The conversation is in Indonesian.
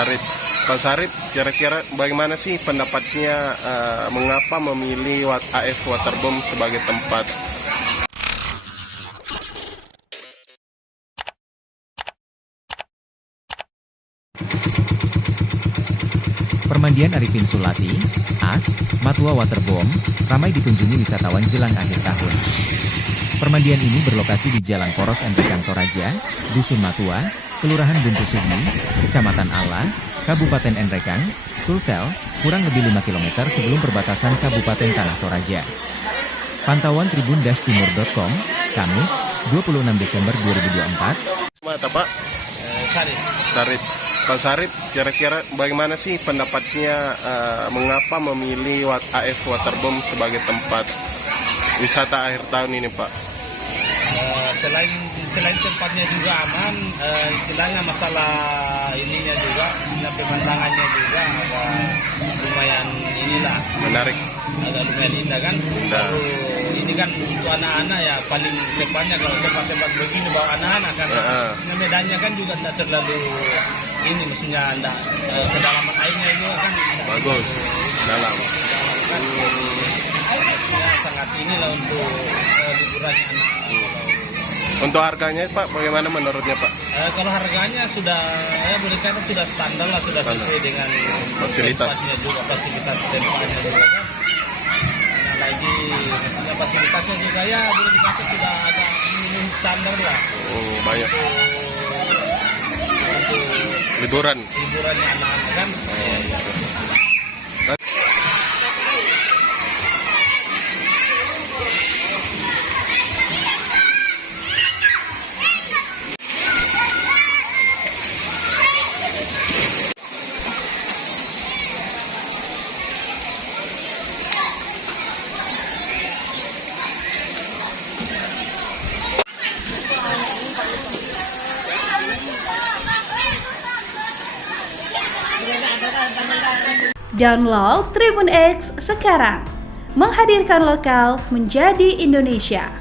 Sarip. Pak Sarip, kira-kira bagaimana sih pendapatnya mengapa memilih AS Waterboom sebagai tempat? Permandian Arifin Sulati, AS, Matua Waterboom, ramai dikunjungi wisatawan jelang akhir tahun. Permandian ini berlokasi di Jalan Poros Enrekang Toraja, Dusun Matua, Kelurahan Buntu Sugi, Kecamatan Allah, Kabupaten Enrekang, Sulsel, kurang lebih 5 km sebelum perbatasan Kabupaten Tanah Toraja. Pantauan tribun-timur.com, Kamis, 26 Desember 2024. Mata Pak? Sarip. Pak Sarip, kira-kira bagaimana sih pendapatnya mengapa memilih AS Waterboom sebagai tempat wisata akhir tahun ini, Pak? Selain tempatnya juga aman, istilahnya masalah ininya juga, pemandangannya juga agak lumayan inilah. Menarik. Agak lumayan indah kan. Lalu ini kan untuk anak-anak ya paling depannya kalau tempat-tempat begini bawa anak-anak kan. Medannya kan juga tidak terlalu ini, maksudnya tidak kedalaman airnya juga kan. Bagus, dalam. Kan, ya, sangat inilah untuk liburannya anak-anak. Untuk harganya Pak, bagaimana menurutnya Pak? Kalau harganya sudah, ya boleh kata sudah standar lah, sudah sesuai dengan fasilitas tempatnya juga, fasilitas tempatnya juga kan. Nah lagi, maksudnya fasilitasnya juga ya boleh dikata sudah ada minimum standar lah. Oh, banyak. Untuk liburannya anak-anak kan. Download Tribun X sekarang, menghadirkan lokal menjadi Indonesia.